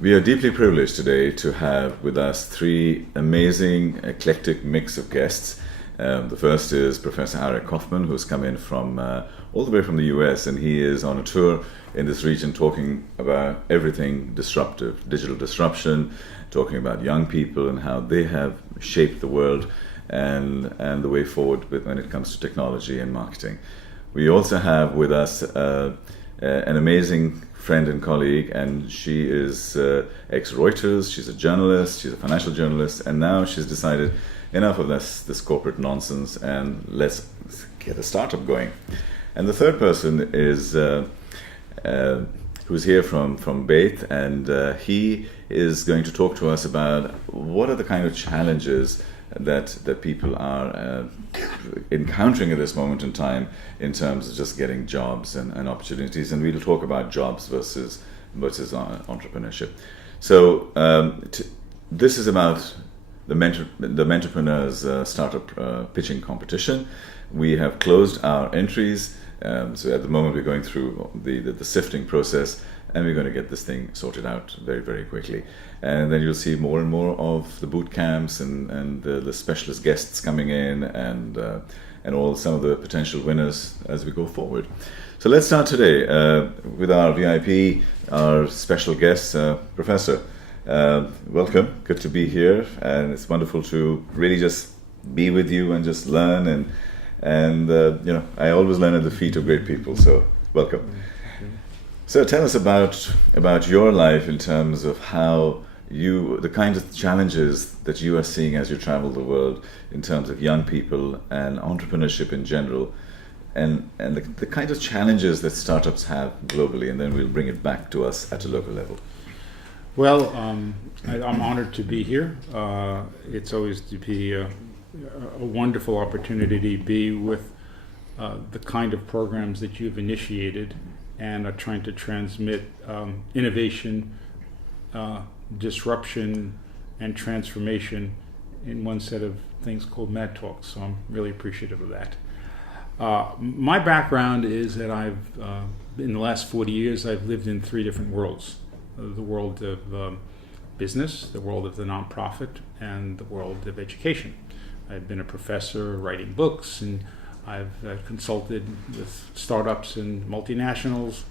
We are deeply privileged today to have with us three amazing, eclectic mix of guests. The first is Professor Ira Kaufman, who's come in from all the way from the US, and he is on a tour in this region talking about everything disruptive, digital disruption, talking about young people and how they have shaped the world and the way forward when it comes to technology and marketing. We also have with us an amazing friend and colleague, and she is ex-Reuters. She's a journalist, she's a financial journalist, and now she's decided enough of this corporate nonsense and let's get a startup going. And the third person is who's here from Bait, and he is going to talk to us about what are the kind of challenges that people are encountering at this moment in time in terms of just getting jobs and opportunities, and we'll talk about jobs versus entrepreneurship. So this is about the Mentorpreneurs Startup Pitching Competition. We have closed our entries, so at the moment we're going through the sifting process, and we're going to get this thing sorted out very, very quickly. And then you'll see more and more of the boot camps and the specialist guests coming in and all some of the potential winners as we go forward. So let's start today with our VIP, our special guest, Professor. Welcome, good to be here, and it's wonderful to really just be with you and just learn and I always learn at the feet of great people, so welcome. So tell us about your life in terms of how the kind of challenges that you are seeing as you travel the world in terms of young people and entrepreneurship in general, and the kind of challenges that startups have globally, and then we'll bring it back to us at a local level. Well, I'm honored to be here. It's always to be a wonderful opportunity to be with the kind of programs that you've initiated and are trying to transmit innovation, disruption, and transformation in one set of things called Mad Talks. So I'm really appreciative of that. My background is that in the last 40 years, I've lived in three different worlds. The world of business, the world of the nonprofit, and the world of education. I've been a professor writing books, and I've consulted with startups and multinationals,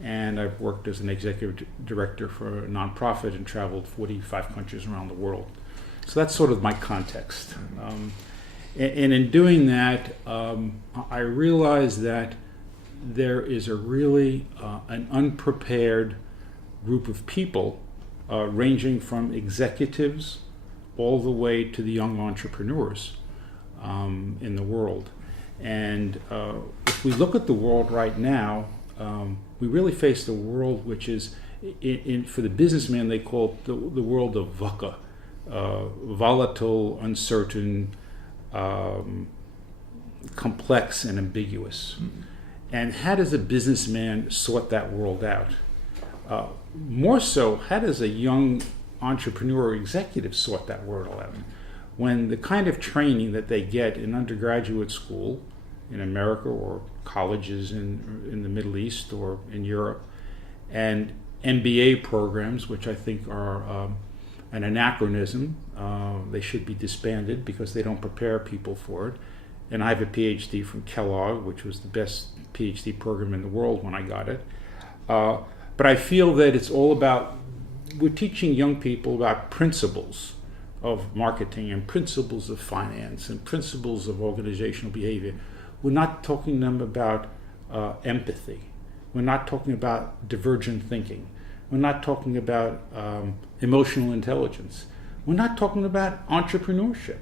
and I've worked as an executive director for a nonprofit and traveled 45 countries around the world. So that's sort of my context. And in doing that, I realized that there is a really an unprepared group of people ranging from executives all the way to the young entrepreneurs in the world. And if we look at the world right now, we really face the world which is, for the businessman, they call it the world of VUCA, volatile, uncertain, complex, and ambiguous. Mm-hmm. And how does a businessman sort that world out? More so, how does a young entrepreneur or executive sort that world out? When the kind of training that they get in undergraduate school in America or colleges in the Middle East or in Europe, and MBA programs, which I think are an anachronism, they should be disbanded because they don't prepare people for it. And I have a PhD from Kellogg, which was the best PhD program in the world when I got it. But I feel that it's all about, we're teaching young people about principles of marketing and principles of finance and principles of organizational behavior. We're not talking to them about empathy. We're not talking about divergent thinking. We're not talking about emotional intelligence. We're not talking about entrepreneurship.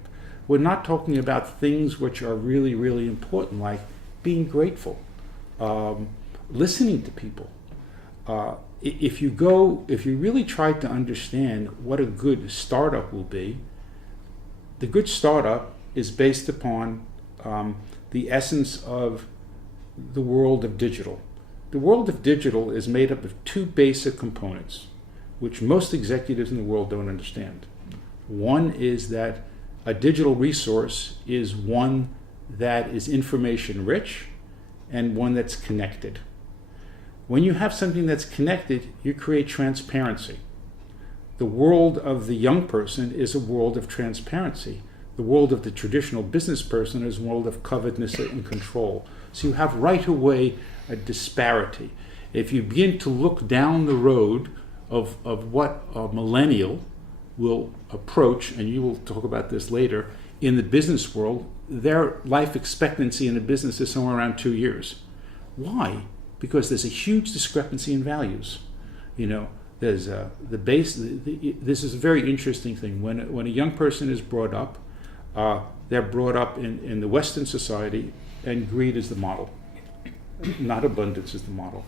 We're not talking about things which are really, really important, like being grateful, listening to people. If you really try to understand what a good startup will be, the good startup is based upon the essence of the world of digital. The world of digital is made up of two basic components, which most executives in the world don't understand. One is that a digital resource is one that is information rich and one that's connected. When you have something that's connected, you create transparency. the world of the young person is a world of transparency. The world of the traditional business person is a world of covetousness and control. So you have right away a disparity. If you begin to look down the road of what a millennial will approach, and you will talk about this later, in the business world, their life expectancy in a business is somewhere around 2 years. Why? Because there's a huge discrepancy in values. There's the base. This is a very interesting thing. When a young person is brought up, they're brought up in the Western society, and greed is the model, not abundance is the model.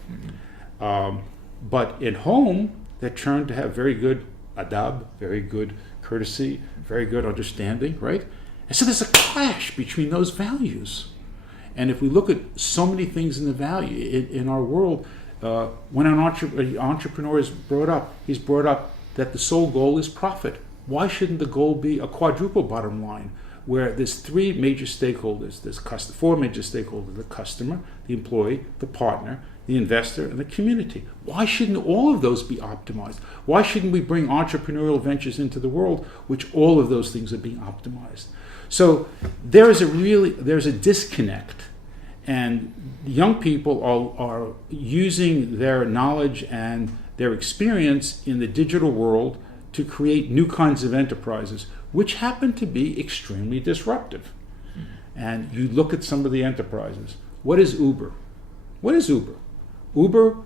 But in home, they're trained to have very good adab, very good courtesy, very good understanding, right? And so there's a clash between those values. And if we look at so many things in the value in our world, when an entrepreneur is brought up, he's brought up that the sole goal is profit. Why shouldn't the goal be a quadruple bottom line, where there's three major stakeholders, four major stakeholders: the customer, the employee, the partner, the investor, and the community? Why shouldn't all of those be optimized? Why shouldn't we bring entrepreneurial ventures into the world which all of those things are being optimized? So there's a disconnect, and young people are using their knowledge and their experience in the digital world to create new kinds of enterprises, which happen to be extremely disruptive. And you look at some of the enterprises. What is Uber? What is Uber? Uber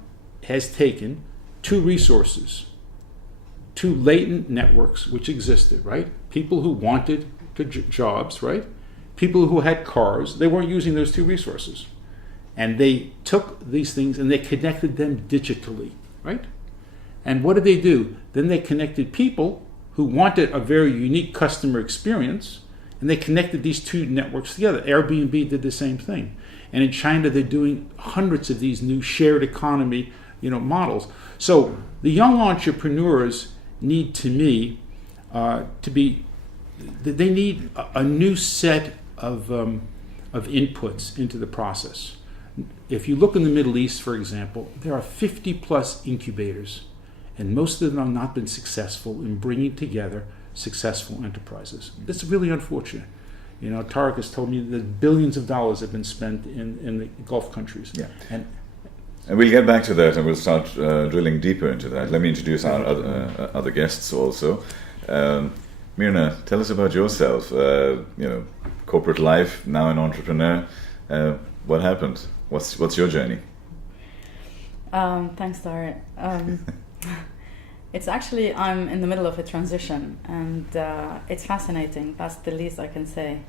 has taken two resources, two latent networks which existed, right? People who wanted jobs, right? People who had cars, they weren't using those two resources. And they took these things and they connected them digitally, right? And what did they do? Then they connected people who wanted a very unique customer experience, and they connected these two networks together. Airbnb did the same thing. And in China, they're doing hundreds of these new shared economy, models. So the young entrepreneurs need, to me, they need a new set of inputs into the process. If you look in the Middle East, for example, there are 50 plus incubators, and most of them have not been successful in bringing together successful enterprises. It's really unfortunate. Tarek has told me that billions of dollars have been spent in the Gulf countries. Yeah. And we'll get back to that, and we'll start drilling deeper into that. Let me introduce our other guests also. Mirna, tell us about yourself. Corporate life, now an entrepreneur. What happened? What's your journey? Thanks, Tarek. It's actually, I'm in the middle of a transition, and it's fascinating. That's the least I can say.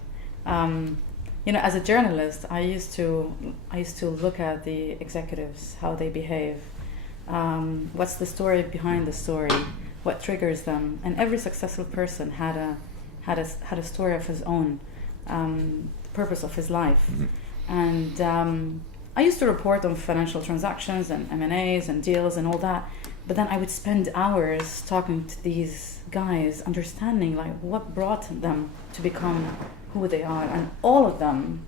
As a journalist, I used to look at the executives, how they behave, what's the story behind the story, what triggers them, and every successful person had a story of his own, the purpose of his life, and I used to report on financial transactions and M&As and deals and all that. But then I would spend hours talking to these guys, understanding what brought them to become who they are. And all of them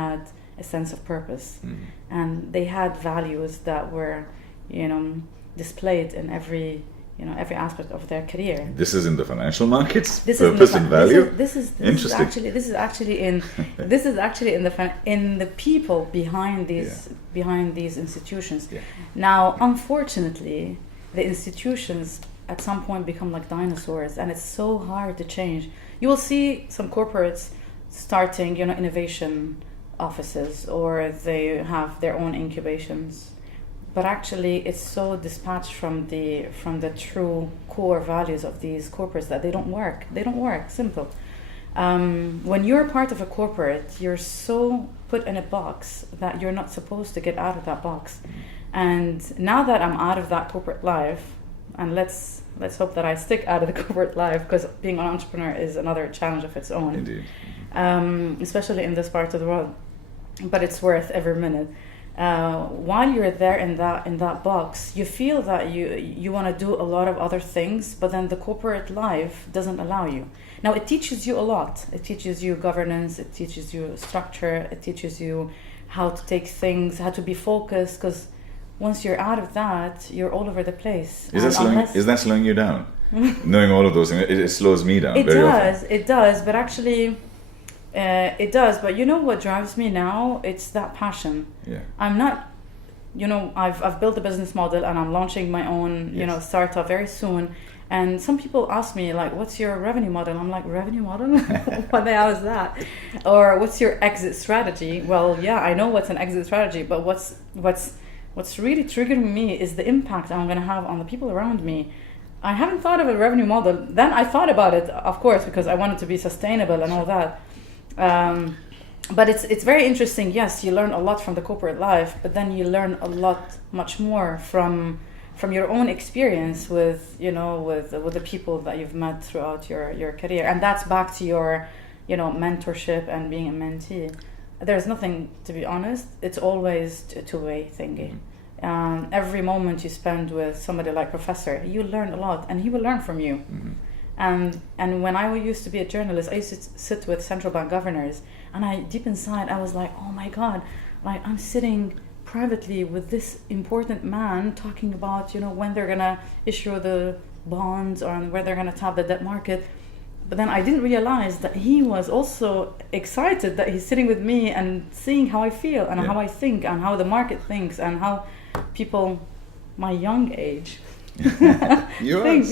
had a sense of purpose. And they had values that were, displayed in every aspect of their career. This is in the financial markets. Purpose and value. This is actually in the people behind these institutions. Yeah. Now, unfortunately, the institutions at some point become like dinosaurs, and it's so hard to change. You will see some corporates starting, innovation offices, or they have their own incubations. But actually, it's so dispatched from the true core values of these corporates that they don't work. They don't work. Simple. When you're part of a corporate, you're so put in a box that you're not supposed to get out of that box. And now that I'm out of that corporate life, and let's hope that I stick out of the corporate life, because being an entrepreneur is another challenge of its own. Indeed. Especially in this part of the world. But it's worth every minute. While you're there in that box, you feel that you want to do a lot of other things, but then the corporate life doesn't allow you. Now, it teaches you a lot. It teaches you governance, it teaches you structure, it teaches you how to take things, how to be focused, because once you're out of that, you're all over the place. Is that slowing you down? Knowing all of those things, it slows me down very often. It does, but actually, it does. But you know what drives me now? It's that passion. Yeah. I'm not, I've built a business model and I'm launching my own, startup very soon. And some people ask me, like, what's your revenue model? I'm like, revenue model? What the hell is that? Or what's your exit strategy? Well, yeah, I know what's an exit strategy, but what's really triggering me is the impact I'm going to have on the people around me. I haven't thought of a revenue model. Then I thought about it, of course, because I wanted to be sustainable and all that. But it's very interesting. Yes, you learn a lot from the corporate life, but then you learn a lot much more from your own experience with the people that you've met throughout your career. And that's back to your mentorship and being a mentee. There's nothing, to be honest, it's always a two-way thingy. Every moment you spend with somebody like Professor, you learn a lot and he will learn from you. And when I used to be a journalist, I used to sit with central bank governors, and deep inside I was like, oh my God, like I'm sitting privately with this important man talking about when they're gonna issue the bonds or where they're gonna tap the debt market. But then I didn't realize that he was also excited that he's sitting with me and seeing how I feel and how I think and how the market thinks and how people my young age think.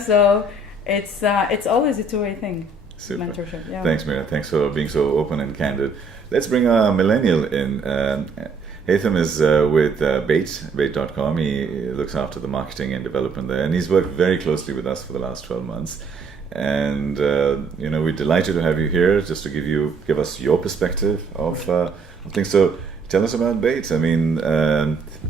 So it's always a two-way thing. Super. Mentorship. Yeah. Thanks, Mirna. Thanks for being so open and candid. Let's bring a millennial in. Hatem is with Bait.com. He looks after the marketing and development there, and he's worked very closely with us for the last 12 months. And we're delighted to have you here, just to give us your perspective of things. So tell us about Bait. I mean,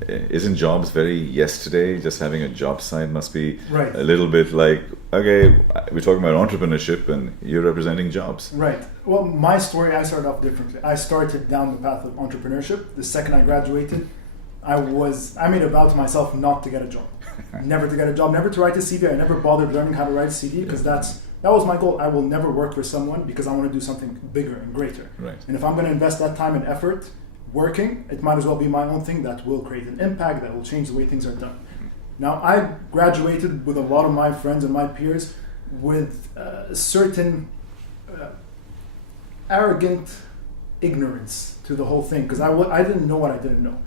isn't jobs very yesterday? Just having a job site must be right. A little bit like, okay, we're talking about entrepreneurship and you're representing jobs. Right. Well, my story, I started off differently. I started down the path of entrepreneurship. The second I graduated, I made a vow to myself not to get a job. Never to get a job, never to write a CV. I never bothered learning how to write a CV because that was my goal. I will never work for someone because I want to do something bigger and greater. Right. And if I'm going to invest that time and effort working, it might as well be my own thing that will create an impact, that will change the way things are done. Now, I graduated with a lot of my friends and my peers with a certain arrogant ignorance to the whole thing, because I didn't know what I didn't know.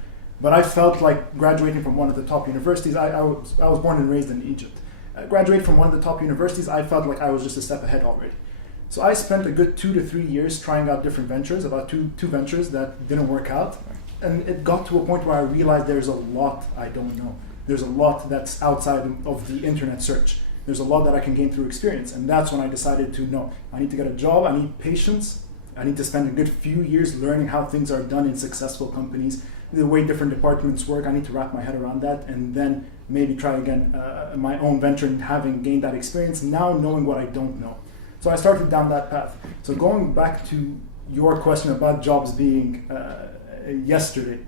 But I felt like graduating from one of the top universities, I was born and raised in Egypt. Graduating from one of the top universities, I felt like I was just a step ahead already. So I spent a good 2 to 3 years trying out different ventures, about two ventures that didn't work out. And it got to a point where I realized there's a lot I don't know. There's a lot that's outside of the internet search. There's a lot that I can gain through experience. And that's when I decided to, no, I need to get a job, I need patience, I need to spend a good few years learning how things are done in successful companies, the way different departments work. I need to wrap my head around that, and then maybe try again my own venture, and having gained that experience, now knowing what I don't know. So I started down that path. So going back to your question about jobs being yesterday,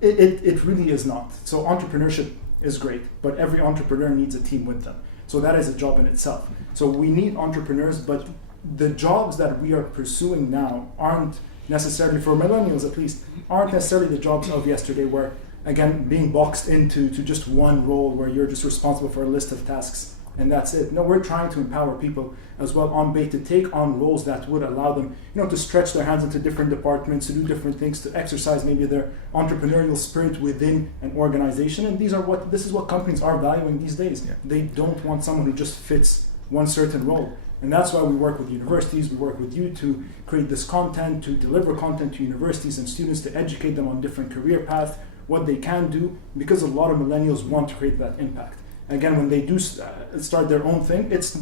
it really is not. So entrepreneurship is great, but every entrepreneur needs a team with them. So that is a job in itself. So we need entrepreneurs, but the jobs that we are pursuing now aren't necessarily, for millennials at least, aren't necessarily the jobs of yesterday, where, again, being boxed into just one role where you're just responsible for a list of tasks and that's it. No, we're trying to empower people as well on Bait to take on roles that would allow them, to stretch their hands into different departments, to do different things, to exercise maybe their entrepreneurial spirit within an organization. And this is what companies are valuing these days. Yeah. They don't want someone who just fits one certain role. And that's why we work with universities, we work with you to create this content, to deliver content to universities and students, to educate them on different career paths, what they can do, because a lot of millennials want to create that impact. Again, when they do start their own thing, it's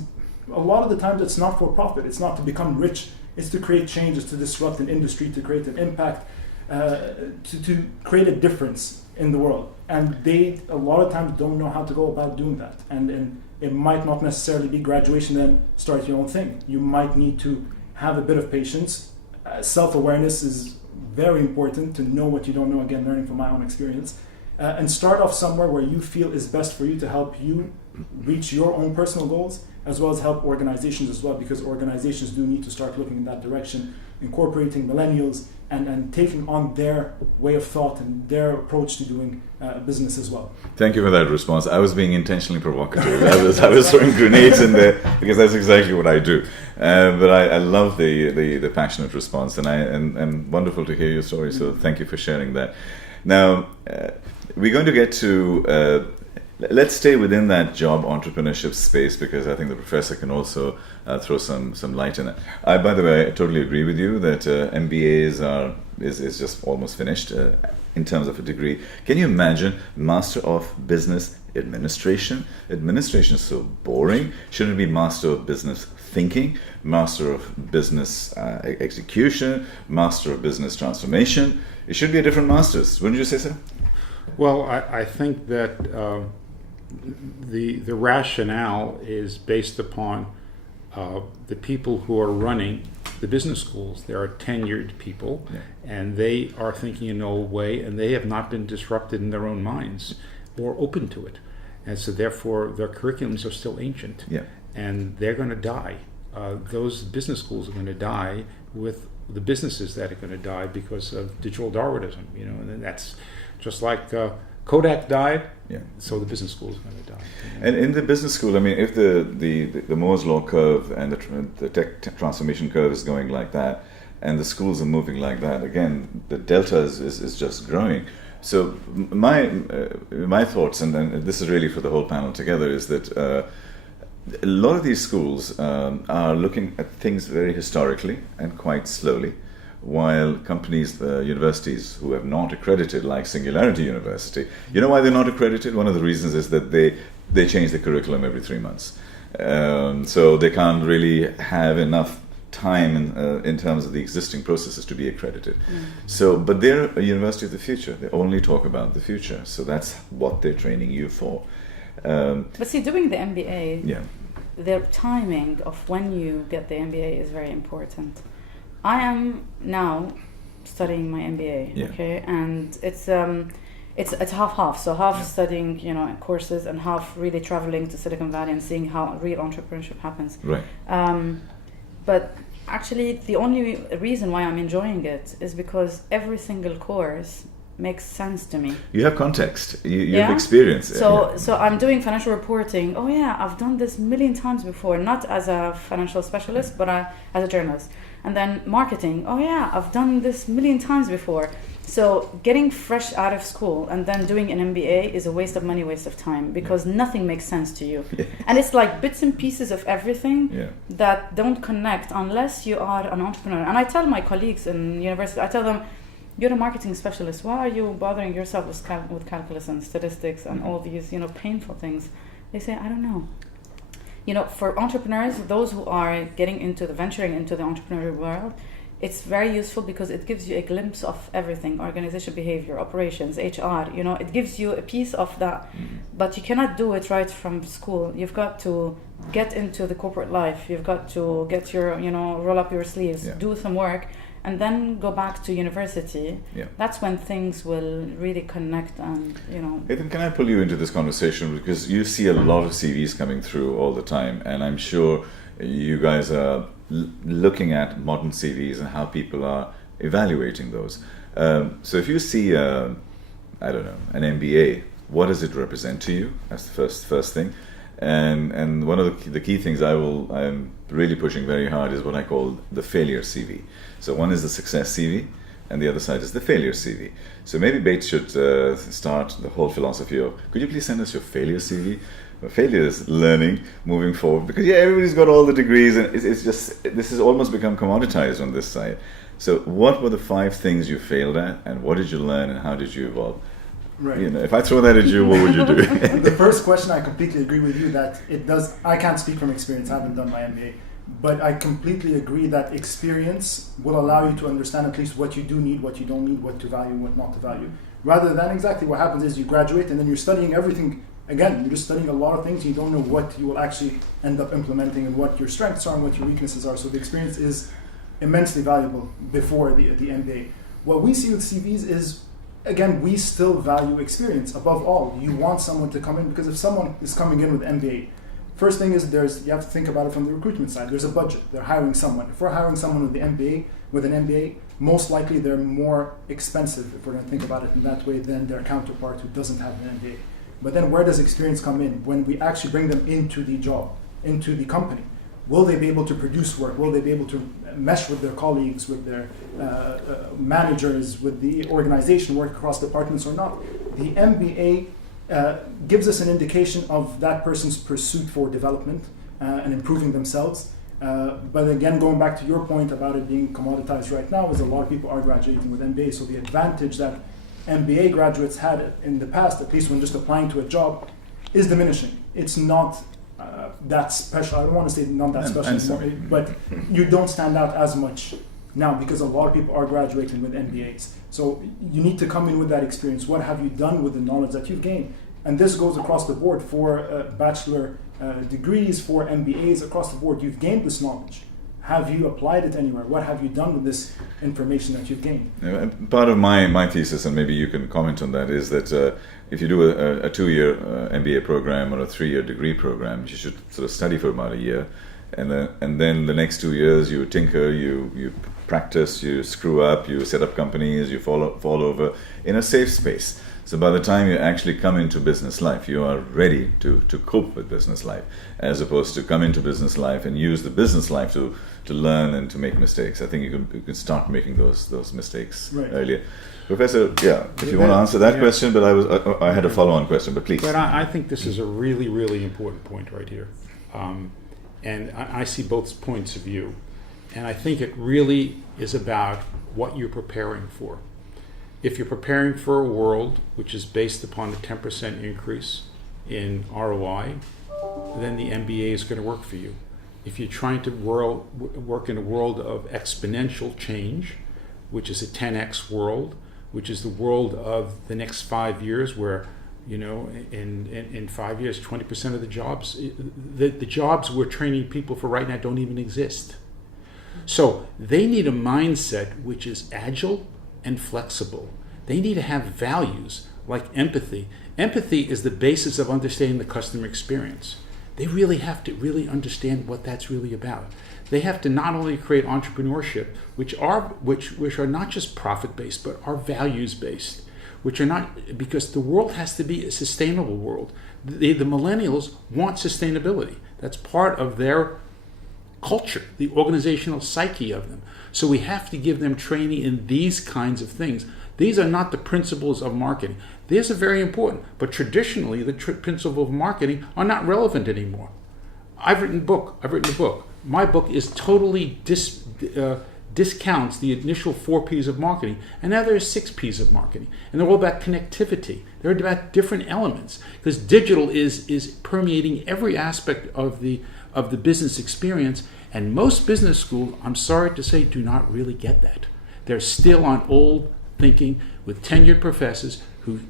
a lot of the times it's not for profit. It's not to become rich. It's to create changes, to disrupt an industry, to create an impact, to create a difference in the world. And they, a lot of times, don't know how to go about doing that. And it might not necessarily be graduation, then start your own thing. You might need to have a bit of patience. Self-awareness is very important, to know what you don't know, again, learning from my own experience. And start off somewhere where you feel is best for you to help you reach your own personal goals, as well as help organizations as well, because organizations do need to start looking in that direction incorporating millennials and taking on their way of thought and their approach to doing business as well. Thank you for that response. I was being intentionally provocative. I was throwing grenades in there because that's exactly what I do. But I love the passionate response, and wonderful to hear your story. So thank you for sharing that. Now we're going to get to. Let's stay within that job entrepreneurship space, because I think the professor can also throw some light in it. By the way, I totally agree with you that MBAs is just almost finished in terms of a degree. Can you imagine Master of Business Administration? Administration is so boring. Shouldn't it be Master of Business Thinking, Master of Business Execution, Master of Business Transformation? It should be a different masters, wouldn't you say so? Well, I think that the rationale is based upon the people who are running the business schools. They are tenured people, and they are thinking in an old way, and they have not been disrupted in their own minds or open to it. And so therefore their curriculums are still ancient, and they're going to die. Those business schools are going to die with the businesses that are going to die because of digital Darwinism, and that's just like Kodak died, so the business school is going to die. And in the business school, I mean, if the Moore's Law curve and the tech transformation curve is going like that, and the schools are moving like that, again, the delta is just growing. So my thoughts, and this is really for the whole panel together, is that a lot of these schools are looking at things very historically and quite slowly, while companies, universities who have not accredited, like Singularity University, you know why they're not accredited? One of the reasons is that they change the curriculum every 3 months. So they can't really have enough time in terms of the existing processes to be accredited. So, but they're a university of the future. They only talk about the future. So that's what they're training you for. But see, doing the MBA, the timing of when you get the MBA is very important. I am now studying my MBA, okay, and it's half. So half studying, courses, and half really traveling to Silicon Valley and seeing how real entrepreneurship happens. Right. But actually, the only reason why I'm enjoying it is because every single course makes sense to me. You have context. You have experience. So I'm doing financial reporting. Oh yeah, I've done this a million times before, not as a financial specialist, but as a journalist. And then marketing. Oh yeah, I've done this a million times before. So getting fresh out of school and then doing an MBA is a waste of money, waste of time, because nothing makes sense to you. And it's like bits and pieces of everything that don't connect unless you are an entrepreneur. And I tell my colleagues in university, I tell them, you're a marketing specialist. Why are you bothering yourself with calculus and statistics and all these, painful things? They say, I don't know. For entrepreneurs, those who are venturing into the entrepreneurial world, it's very useful because it gives you a glimpse of everything: organization behavior, operations, HR. It gives you a piece of that. But you cannot do it right from school. You've got to get into the corporate life. You've got to get your, roll up your sleeves, do some work, and then go back to university. That's when things will really connect and, Hatem, can I pull you into this conversation? Because you see a lot of CVs coming through all the time, and I'm sure you guys are looking at modern CVs and how people are evaluating those. So if you see, an MBA, what does it represent to you? That's the first thing. And one of the key things I'm really pushing very hard is what I call the failure CV. So one is the success CV, and the other side is the failure CV. So maybe Bates should start the whole philosophy of, could you please send us your failure CV? Failure is learning, moving forward, because everybody's got all the degrees, and it's just, this has almost become commoditized on this side. So what were the 5 things you failed at, and what did you learn, and how did you evolve? Right. If I throw that at you, what would you do? The first question, I completely agree with you that it does. I can't speak from experience. I haven't done my MBA, but I completely agree that experience will allow you to understand at least what you do need, what you don't need, what to value, what not to value. Rather than exactly what happens is you graduate and then you're studying everything. Again, you're just studying a lot of things. You don't know what you will actually end up implementing and what your strengths are and what your weaknesses are. So the experience is immensely valuable before the MBA. What we see with CVs is, again, we still value experience above all. You want someone to come in, because if someone is coming in with MBA, First thing is you have to think about it from the recruitment side. There's a budget. They're hiring someone. If we're hiring someone with an MBA, most likely they're more expensive, if we're going to think about it in that way, than their counterpart who doesn't have an MBA. But then where does experience come in? When we actually bring them into the job, into the company, will they be able to produce work? Will they be able to mesh with their colleagues, with their managers, with the organization, work across departments or not? The MBA gives us an indication of that person's pursuit for development and improving themselves. But again, going back to your point about it being commoditized right now, is a lot of people are graduating with MBA. So the advantage that MBA graduates had in the past, at least when just applying to a job, is diminishing. It's not that special. I don't want to say not that special anymore, but you don't stand out as much now because a lot of people are graduating with MBAs. So you need to come in with that experience. What have you done with the knowledge that you've gained? And this goes across the board for bachelor degrees, for MBAs, across the board. You've gained this knowledge. Have you applied it anywhere? What have you done with this information that you've gained? Part of my thesis, and maybe you can comment on that, is that if you do a 2-year MBA program or a 3-year degree program, you should sort of study for about a year. And then the next 2 years you tinker, you practice, you screw up, you set up companies, you fall over in a safe space. So by the time you actually come into business life, you are ready to cope with business life, as opposed to come into business life and use the business life to learn and to make mistakes. I think you can start making those mistakes earlier. Professor, if you want to answer that question, but I had a follow-on question, but please. But I think this is a really, really important point right here. And I see both points of view. And I think it really is about what you're preparing for. If you're preparing for a world which is based upon a 10% increase in ROI, then the MBA is going to work for you. If you're trying to work in a world of exponential change, which is a 10x world, which is the world of the next 5 years, where in 5 years, 20% of the jobs we're training people for right now don't even exist. So they need a mindset which is agile and flexible. They need to have values like empathy. Empathy is the basis of understanding the customer experience. They really have to really understand what that's really about. They have to not only create entrepreneurship, which are not just profit-based, but are values-based, which are not, because the world has to be a sustainable world. The millennials want sustainability. That's part of their culture, the organizational psyche of them. So we have to give them training in these kinds of things. These are not the principles of marketing. These are very important, but traditionally the principles of marketing are not relevant anymore. I've written a book. My book is totally discounts the initial 4 P's of marketing, and now there's 6 P's of marketing, and they're all about connectivity. They're about different elements, because digital is permeating every aspect of the business experience, and most business schools, I'm sorry to say, do not really get that. They're still on old thinking with tenured professors who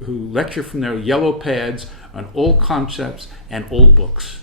lecture from their yellow pads on old concepts and old books.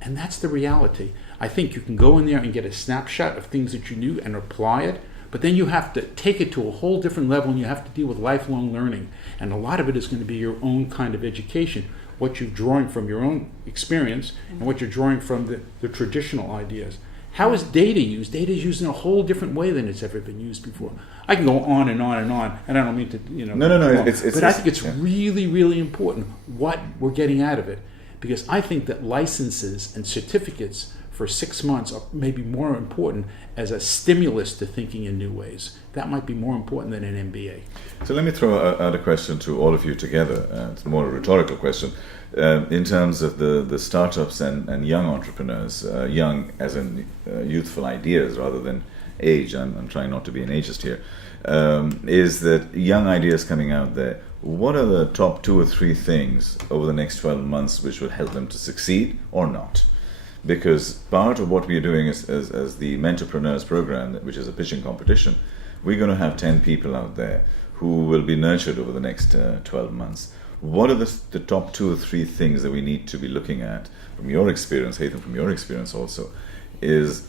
And that's the reality. I think you can go in there and get a snapshot of things that you knew and apply it, but then you have to take it to a whole different level, and you have to deal with lifelong learning. And a lot of it is going to be your own kind of education, what you're drawing from your own experience and what you're drawing from the traditional ideas. How is data used? Data is used in a whole different way than it's ever been used before. I can go on and on and on, and I don't mean to, No. But I think it's really, really important what we're getting out of it, because I think that licenses and certificates for 6 months are maybe more important as a stimulus to thinking in new ways. That might be more important than an MBA. So let me throw out a question to all of you together. It's more a rhetorical question. In terms of the startups and young entrepreneurs, young as in youthful ideas rather than age, I'm trying not to be an ageist here, is that young ideas coming out there, what are the top 2 or 3 things over the next 12 months which will help them to succeed or not? Because part of what we are doing as the Mentorpreneurs program, which is a pitching competition, we're going to have 10 people out there who will be nurtured over the next 12 months. What are the top 2 or 3 things that we need to be looking at from your experience, Hatem, from your experience also, is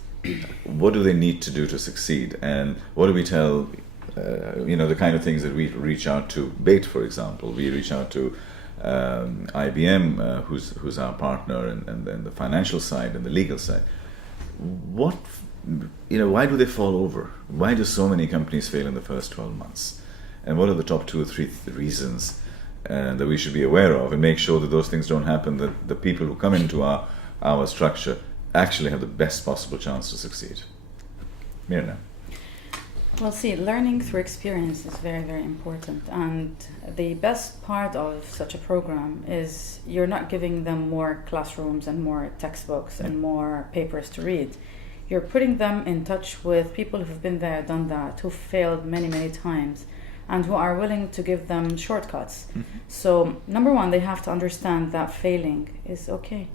what do they need to do to succeed? And what do we tell, the kind of things that we reach out to, BAIT, for example, we reach out to IBM, who's our partner, and then the financial side and the legal side. What, why do they fall over? Why do so many companies fail in the first 12 months? And what are the top 2 or 3 reasons that we should be aware of, and make sure that those things don't happen, that the people who come into our structure actually have the best possible chance to succeed? Mirna. Well, see, learning through experience is very, very important. And the best part of such a program is you're not giving them more classrooms and more textbooks and more papers to read. You're putting them in touch with people who've been there, done that, who've failed many, many times, and who are willing to give them shortcuts. Mm-hmm. So, number one, they have to understand that failing is okay.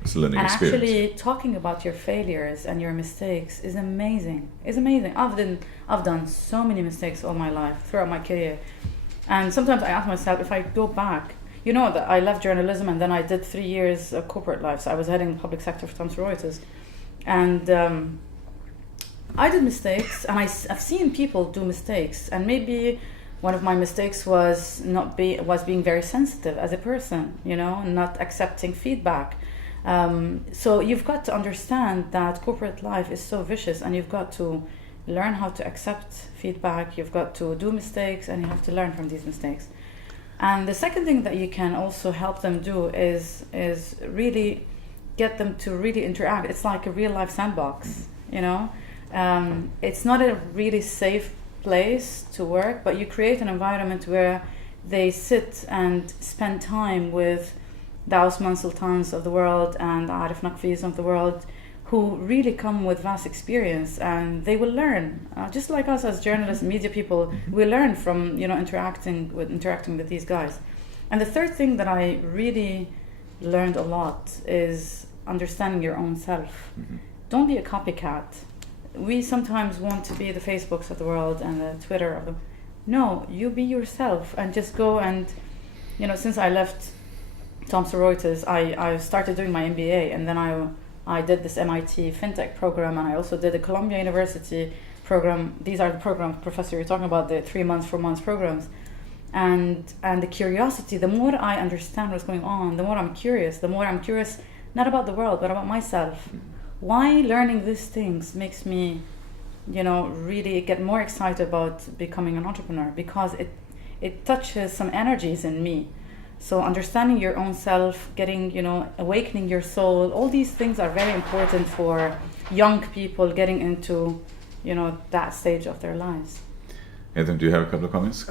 It's a learning and experience. Actually, talking about your failures and your mistakes is amazing. It's amazing. I've done so many mistakes all my life, throughout my career. And sometimes I ask myself, if I go back, that I left journalism and then I did 3 years of corporate life. So I was heading the public sector for Thomson Reuters. And I did mistakes, and I've seen people do mistakes. And maybe one of my mistakes was being very sensitive as a person, not accepting feedback. So you've got to understand that corporate life is so vicious, and you've got to learn how to accept feedback. You've got to do mistakes, and you have to learn from these mistakes. And the second thing that you can also help them do is really get them to really interact. It's like a real life sandbox, It's not a really safe place to work, but you create an environment where they sit and spend time with the Osman Sultans of the world and the Arif Naqvis of the world, who really come with vast experience, and they will learn. Just like us as journalists and media people, we learn from interacting with these guys. And the third thing that I really learned a lot is understanding your own self. Mm-hmm. Don't be a copycat. We sometimes want to be the Facebooks of the world and the Twitter of them. No, you be yourself, and just go and, since I left Thomson Reuters, I started doing my MBA, and then I did this MIT Fintech program, and I also did a Columbia University program. These are the programs, Professor, you're talking about the 3 months, 4 months programs. And the curiosity, the more I understand what's going on, the more I'm curious, not about the world, but about myself. Why learning these things makes me, really get more excited about becoming an entrepreneur, because it touches some energies in me. So understanding your own self, getting, awakening your soul, all these things are very important for young people getting into, that stage of their lives. Hatem, do you have a couple of comments?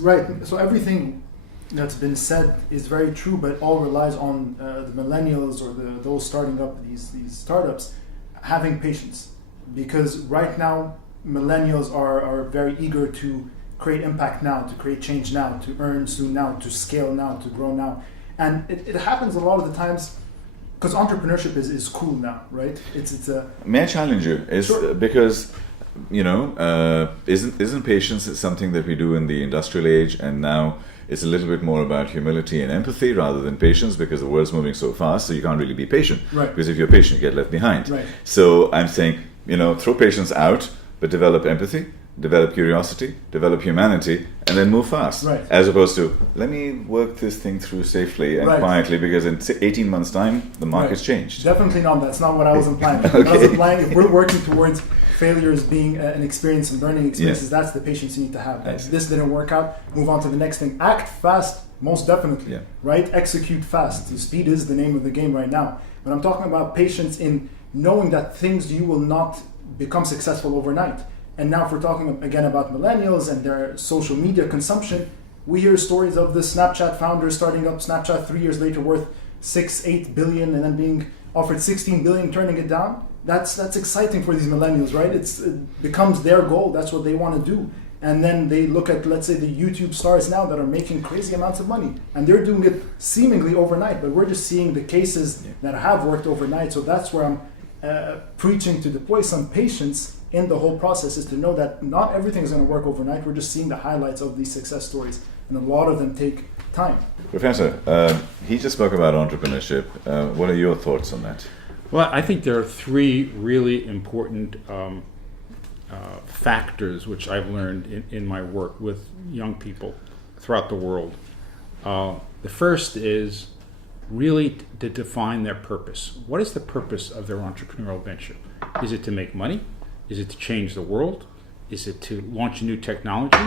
Right. So everything that's been said is very true, but all relies on the millennials or those starting up these startups having patience. Because right now, millennials are very eager to create impact now, to create change now, to earn soon now, to scale now, to grow now. And it happens a lot of the times because entrepreneurship is cool now, right? It's a... May I challenge you? Sure. Because, isn't patience something that we do in the industrial age, and now it's a little bit more about humility and empathy rather than patience, because the world's moving so fast, so you can't really be patient. Right. Because if you're patient, you get left behind. Right. So I'm saying, throw patience out, but develop empathy, develop curiosity, develop humanity, and then move fast. Right. As opposed to, let me work this thing through safely and quietly, because in 18 months' time, the market's changed. Definitely not. That's not what I was implying. Okay. I was implying if we're working towards failures being an experience and learning experiences, that's the patience you need to have. If this didn't work out, move on to the next thing. Act fast, most definitely. Right? Execute fast. So speed is the name of the game right now. But I'm talking about patience in knowing that things you will not become successful overnight. And now if we're talking again about millennials and their social media consumption, we hear stories of the Snapchat founder starting up Snapchat 3 years later worth 6-8 billion and then being offered 16 billion, turning it down. That's exciting for these millennials, right? It becomes their goal. That's what they want to do. And then they look at, let's say, the YouTube stars now that are making crazy amounts of money. And they're doing it seemingly overnight, but we're just seeing the cases that have worked overnight. So that's where I'm preaching to deploy some patience in the whole process, is to know that not everything is going to work overnight. We're just seeing the highlights of these success stories, and a lot of them take time. Professor, he just spoke about entrepreneurship. What are your thoughts on that? Well, I think there are 3 really important factors which I've learned in my work with young people throughout the world. The first is really to define their purpose. What is the purpose of their entrepreneurial venture? Is it to make money? Is it to change the world? Is it to launch a new technology?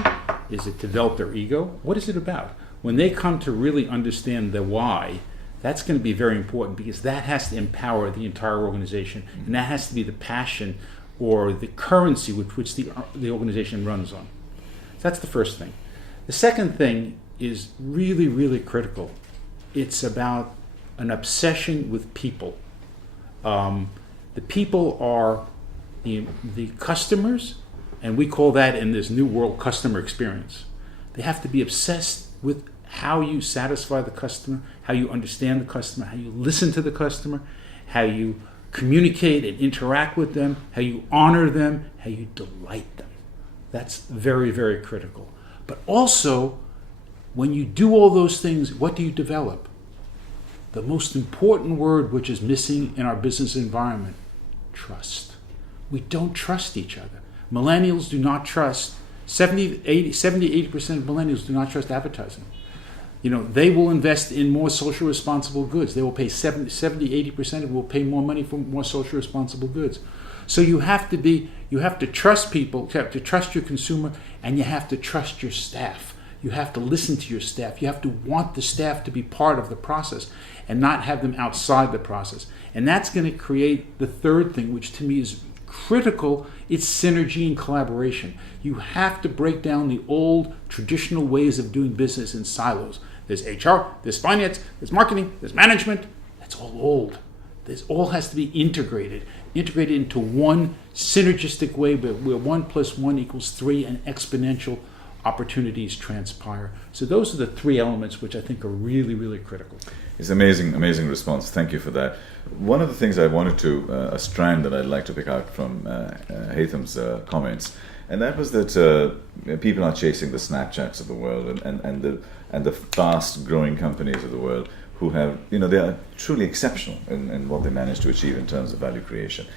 Is it to develop their ego? What is it about? When they come to really understand the why, that's going to be very important, because that has to empower the entire organization, and that has to be the passion or the currency with which the organization runs on. So that's the first thing. The second thing is really, really critical. It's about an obsession with people. The people are the customers, and we call that in this new world customer experience. They have to be obsessed with how you satisfy the customer, how you understand the customer, how you listen to the customer, how you communicate and interact with them, how you honor them, how you delight them. That's very, very critical. But also, when you do all those things, what do you develop? The most important word which is missing in our business environment: trust. We don't trust each other. Millennials do not trust, 70-80% of millennials do not trust advertising. They will invest in more social responsible goods. They will pay 70-80% of them will pay more money for more social responsible goods. So you have to trust people, you have to trust your consumer, and you have to trust your staff. You have to listen to your staff. You have to want the staff to be part of the process and not have them outside the process. And that's going to create the third thing, which to me is critical. It's synergy and collaboration. You have to break down the old traditional ways of doing business in silos. There's HR, there's finance, there's marketing, there's management. That's all old. This all has to be integrated into one synergistic way where 1 + 1 = 3 and exponential opportunities transpire. So those are the three elements which I think are really, really critical. It's amazing response. Thank you for that. One of the things I wanted to, a strand that I'd like to pick out from Hatem's comments, and that was that people are chasing the Snapchats of the world and the fast-growing companies of the world who have, they are truly exceptional in what they manage to achieve in terms of value creation.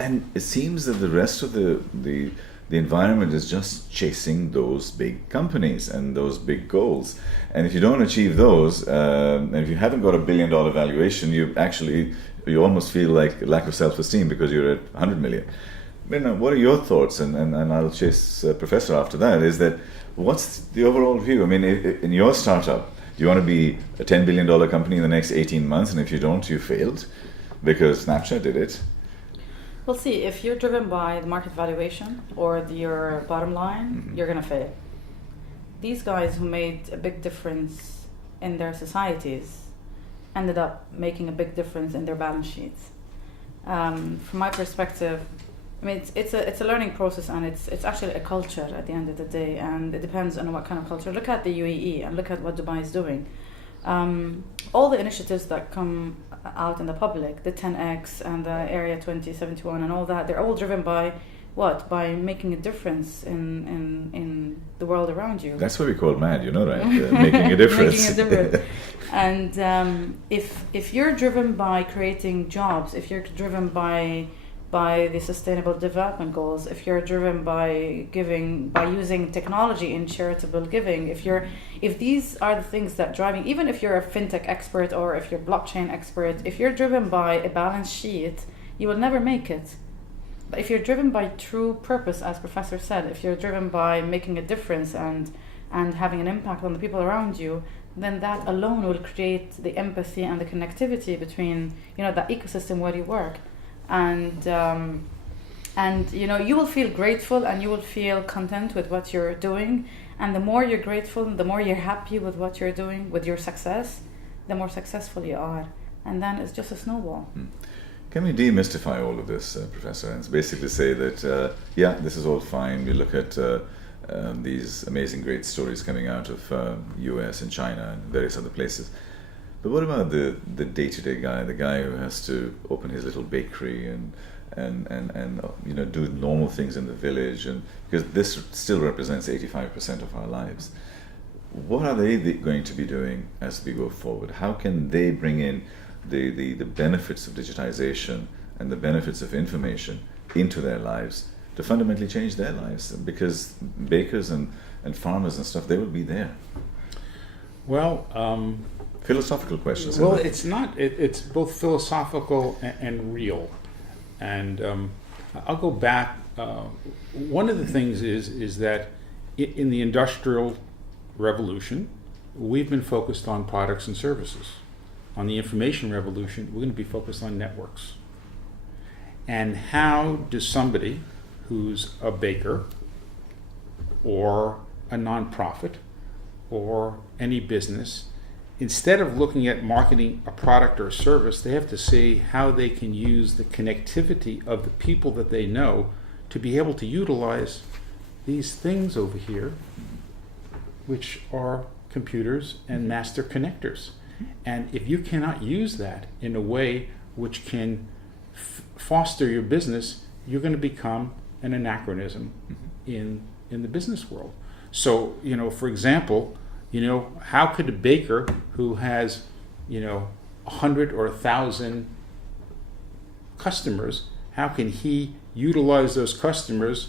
And it seems that the rest of the environment is just chasing those big companies and those big goals. And if you don't achieve those, and if you haven't got $1 billion valuation, you almost feel like a lack of self-esteem because you're at 100 million. Mirna, what are your thoughts? And I'll chase Professor after that. Is that what's the overall view? I mean, in your startup, do you want to be a $10 billion company in the next 18 months? And if you don't, you failed because Snapchat did it. We'll see. If you're driven by the market valuation or your bottom line, you're going to fail. These guys who made a big difference in their societies ended up making a big difference in their balance sheets. From my perspective, I mean, it's a learning process, and it's actually a culture at the end of the day, and it depends on what kind of culture. Look at the UAE and look at what Dubai is doing. All the initiatives that come out in the public, the 10X and the Area 2071 and all that, they're all driven by what? By making a difference in the world around you. That's what we call MAD, right? Making a difference. Making a difference. And if you're driven by creating jobs, if you're driven by the Sustainable Development Goals, if you're driven by giving, by using technology in charitable giving, if these are the things that driving, even if you're a fintech expert or if you're a blockchain expert, if you're driven by a balance sheet, you will never make it. But if you're driven by true purpose, as Professor said, if you're driven by making a difference and having an impact on the people around you, then that alone will create the empathy and the connectivity between, that ecosystem where you work. And you will feel grateful and you will feel content with what you're doing, and the more you're grateful, the more you're happy with what you're doing, with your success, the more successful you are, and then it's just a snowball. Can we demystify all of this, Professor, and basically say that this is all fine. We look at these amazing great stories coming out of US and China and various other places. But what about the day-to-day guy, the guy who has to open his little bakery and do normal things in the village, and because this still represents 85% of our lives. What are they going to be doing as we go forward? How can they bring in the benefits of digitization and the benefits of information into their lives to fundamentally change their lives? Because bakers and farmers and stuff, they will be there. Well, Philosophical questions. well, isn't it? it's not. It's both philosophical and real. And I'll go back. One of the things is that in the Industrial Revolution, we've been focused on products and services. On the Information Revolution, we're going to be focused on networks. And how does somebody who's a baker or a nonprofit or any business, instead of looking at marketing a product or a service, they have to see how they can use the connectivity of the people that they know to be able to utilize these things over here, which are computers and master connectors. And if you cannot use that in a way which can foster your business, you're going to become an anachronism in the business world. So, for example, how could a baker who has, 100 or 1,000 customers, how can he utilize those customers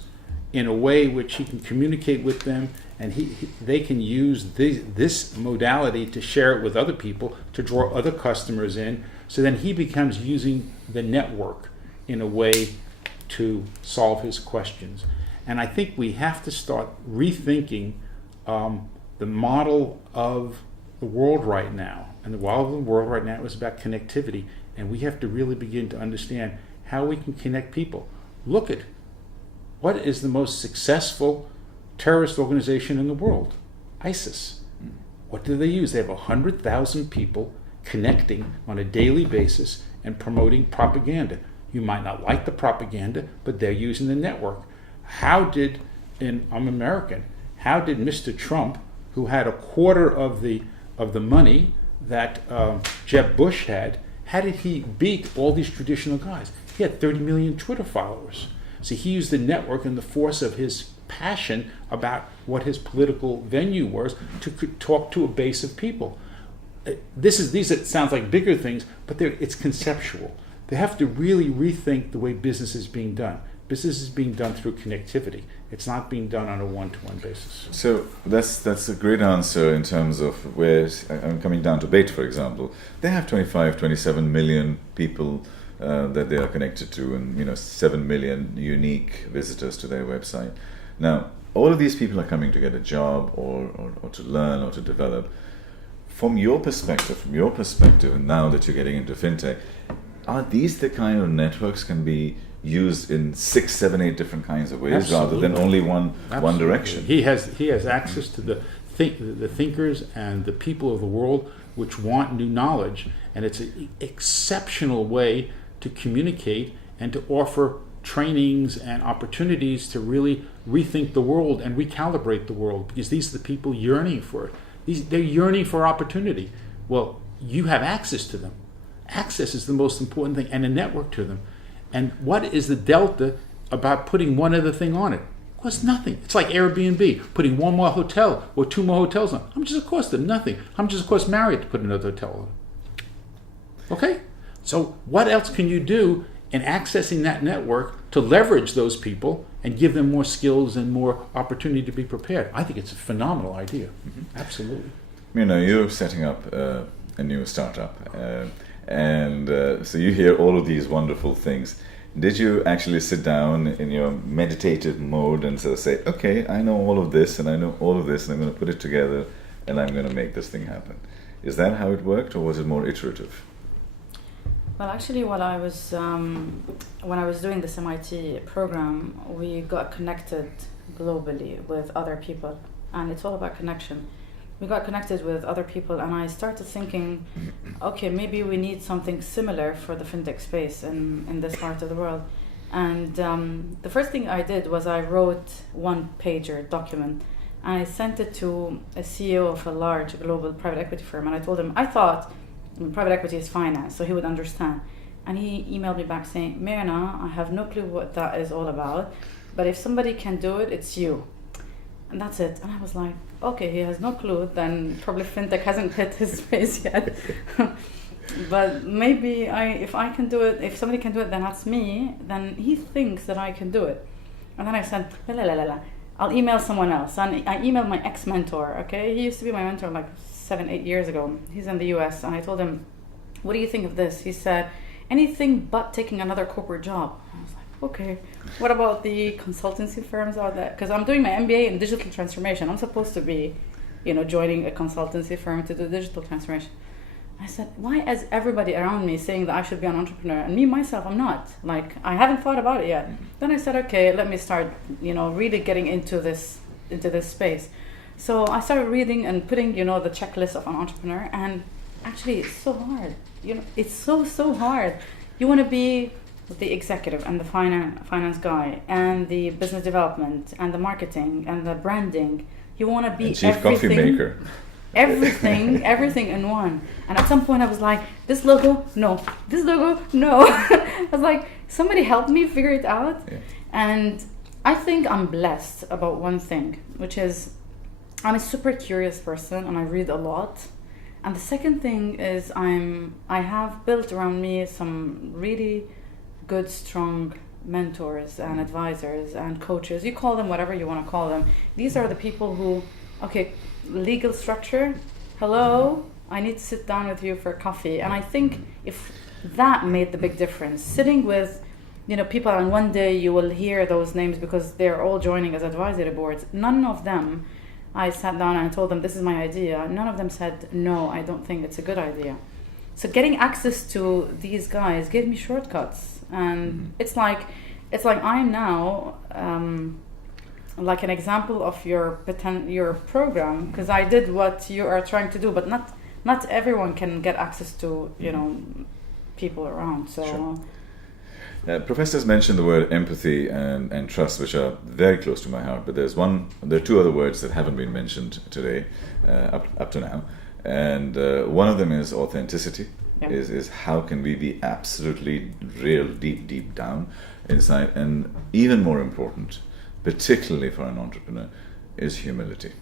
in a way which he can communicate with them, and they can use this modality to share it with other people to draw other customers in, so then he becomes using the network in a way to solve his questions. And I think we have to start rethinking the model of the world right now. And the model of the world right now is about connectivity, and we have to really begin to understand how we can connect people. Look at what is the most successful terrorist organization in the world? ISIS. What do they use? They have 100,000 people connecting on a daily basis and promoting propaganda. You might not like the propaganda, but they're using the network. I'm American, how did Mr. Trump, who had a quarter of the money that Jeb Bush had, how did he beat all these traditional guys? He had 30 million Twitter followers. So he used the network and the force of his passion about what his political venue was to talk to a base of people. It sounds like bigger things, but it's conceptual. They have to really rethink the way business is being done. Business is being done through connectivity. It's not being done on a one-to-one basis. So that's a great answer in terms of where I'm coming down to Bait, for example. They have 27 million people that they are connected to, and 7 million unique visitors to their website. Now, all of these people are coming to get a job or to learn or to develop. From your perspective, and now that you're getting into fintech, are these the kind of networks can be used in 6, 7, 8 different kinds of ways? Absolutely. Rather than only one direction? He has access to the thinkers and the people of the world which want new knowledge, and it's an exceptional way to communicate and to offer trainings and opportunities to really rethink the world and recalibrate the world, because these are the people yearning for it. They're yearning for opportunity. Well, you have access to them. Access is the most important thing, and a network to them. And what is the delta about putting one other thing on it? It costs nothing. It's like Airbnb, putting one more hotel or 2 more hotels on. How much does it cost them? Nothing. How much does it cost Marriott to put another hotel on? Okay? So what else can you do in accessing that network to leverage those people and give them more skills and more opportunity to be prepared? I think it's a phenomenal idea. Mm-hmm. Absolutely. You're setting up a new startup. So you hear all of these wonderful things. Did you actually sit down in your meditative mode and sort of say, okay, I know all of this and I know all of this and I'm going to put it together and I'm going to make this thing happen? Is that how it worked, or was it more iterative? Well, actually, when I was doing this MIT program, we got connected globally with other people, and it's all about connection. We got connected with other people, and I started thinking, okay, maybe we need something similar for the fintech space in this part of the world. And the first thing I did was I wrote one-pager document, and I sent it to a CEO of a large global private equity firm, and I told him, I thought private equity is finance, so he would understand. And he emailed me back saying, Mirna, I have no clue what that is all about, but if somebody can do it, it's you. And that's it. And I was like, okay, he has no clue, then probably fintech hasn't hit his face yet. But maybe if I can do it, if somebody can do it, then that's me, then he thinks that I can do it. And then I said, la la la la la. I'll email someone else. And I emailed my ex-mentor, okay? He used to be my mentor like 7-8 years ago. He's in the US, and I told him, what do you think of this? He said, anything but taking another corporate job. I was like, okay. What about the consultancy firms out there? Because I'm doing my MBA in digital transformation. I'm supposed to be, joining a consultancy firm to do digital transformation. I said, why is everybody around me saying that I should be an entrepreneur? And me, myself, I'm not. Like, I haven't thought about it yet. Then I said, okay, let me start, really getting into this space. So I started reading and putting, the checklist of an entrepreneur. And actually, it's so hard. It's so hard. You want to be the executive and the finance guy and the business development and the marketing and the branding. You want to be and chief coffee maker. everything in one. And at some point I was like, this logo, no. This logo, no. I was like, somebody help me figure it out. Yeah. And I think I'm blessed about one thing, which is I'm a super curious person and I read a lot. And the second thing is I have built around me some really good, strong mentors and advisors and coaches. You call them whatever you want to call them. These are the people who, okay, legal structure, hello, I need to sit down with you for coffee. And I think if that made the big difference, sitting with people, and one day you will hear those names because they're all joining as advisory boards. None of them, I sat down and I told them this is my idea. None of them said, no, I don't think it's a good idea. So getting access to these guys gave me shortcuts. And it's like I'm now like an example of your program, because I did what you are trying to do, but not everyone can get access to people around. So sure. Professors mentioned the word empathy and trust, which are very close to my heart. But there are two other words that haven't been mentioned today up to now, and one of them is authenticity. Yeah. Is how can we be absolutely real, deep down inside, and even more important, particularly for an entrepreneur, is humility.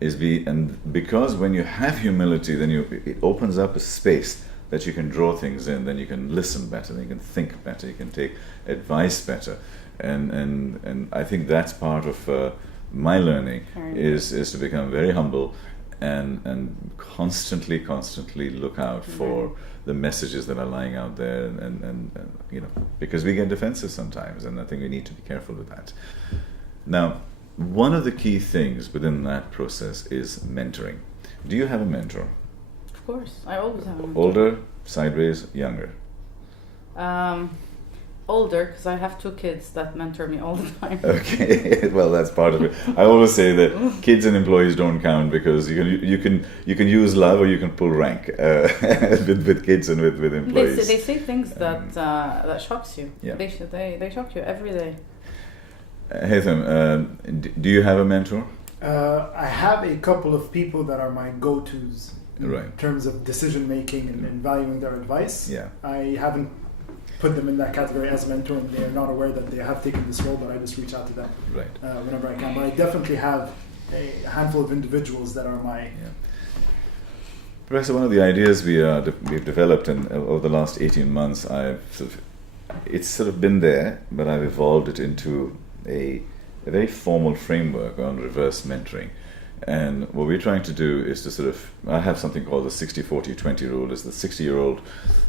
Yeah. Because when you have humility, then it opens up a space that you can draw things in, then you can listen better, then you can think better, you can take advice better, and I think that's part of my learning is to become very humble and constantly look out for the messages that are lying out there, and because we get defensive sometimes, and I think we need to be careful with that. Now, one of the key things within that process is mentoring. Do you have a mentor? Of course, I always have a mentor. Older, sideways, younger? Older, because I have 2 kids that mentor me all the time. Okay, well, that's part of it. I always say that kids and employees don't count, because you can use love or you can pull rank with kids and with employees. They say things that shocks you. Yeah. They shock you every day. Hatem, do you have a mentor? I have a couple of people that are my go-tos in terms of decision making and valuing their advice. Yeah. I haven't put them in that category as a mentor, and they are not aware that they have taken this role, but I just reach out to them whenever I can. But I definitely have a handful of individuals that are my... Yeah. Professor, one of the ideas we've developed over the last 18 months, it's sort of been there, but I've evolved it into a very formal framework on reverse mentoring. And what we're trying to do is to I have something called the 60-40-20 rule. Is the 60-year-old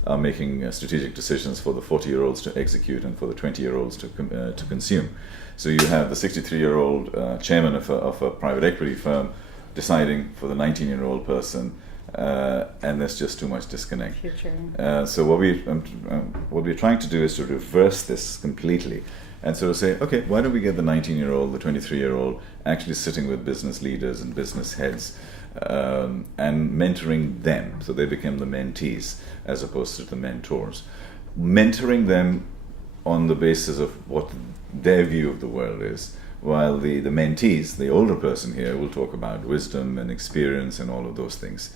are making strategic decisions for the 40-year-olds to execute and for the 20-year-olds to consume. So you have the 63-year-old chairman of a private equity firm deciding for the 19-year-old person, and there's just too much disconnect. So what we're trying to do is to reverse this completely. And sort of say, okay, why don't we get the 19-year-old, the 23-year-old actually sitting with business leaders and business heads and mentoring them, so they become the mentees as opposed to the mentors. Mentoring them on the basis of what their view of the world is, while the mentees, the older person here, will talk about wisdom and experience and all of those things.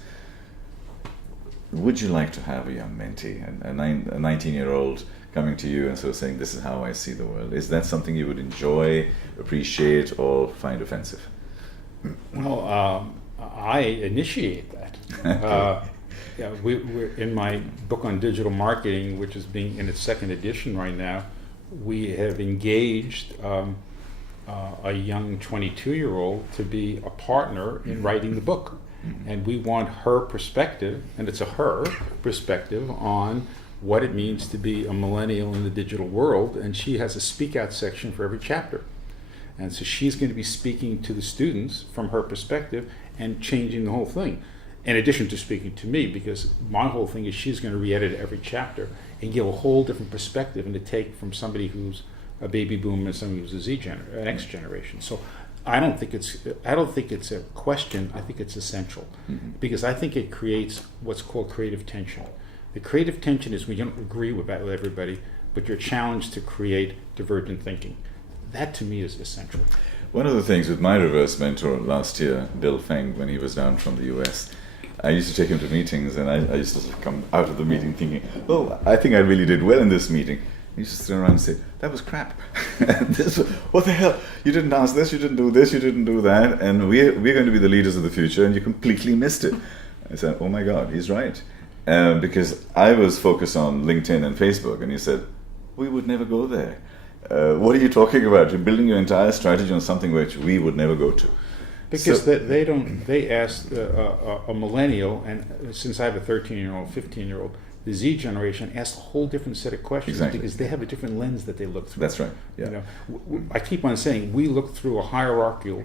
Would you like to have a young mentee, a 19-year-old coming to you and sort of saying, this is how I see the world? Is that something you would enjoy, appreciate, or find offensive? Well, I initiate that. We're in my book on digital marketing, which is being in its 2nd edition right now, we have engaged a young 22-year-old to be a partner in writing the book. And we want her perspective, and it's a her perspective, on what it means to be a millennial in the digital world. And she has a speak out section for every chapter. And so she's going to be speaking to the students from her perspective and changing the whole thing. In addition to speaking to me, because my whole thing is she's going to re-edit every chapter and give a whole different perspective and to take from somebody who's a baby boomer and somebody who's an X generation. So I don't think it's a question. I think it's essential, because I think it creates what's called creative tension. The creative tension is when you don't agree with everybody, but you're challenged to create divergent thinking. That to me is essential. One of the things with my reverse mentor last year, Bill Feng, when he was down from the US, I used to take him to meetings, and I used to come out of the meeting thinking, oh, I think I really did well in this meeting. He used to turn around and say, that was crap. What the hell? You didn't ask this, you didn't do this, you didn't do that, and we're going to be the leaders of the future, and you completely missed it. I said, oh my God, he's right. Because I was focused on LinkedIn and Facebook, and he said, we would never go there. What are you talking about? You're building your entire strategy on something which we would never go to. Because they asked a millennial, and since I have a 13-year-old, 15-year-old, the Z generation asked a whole different set of questions. Exactly. Because they have a different lens that they look through. That's right. Yeah. You know, I keep on saying we look through a hierarchical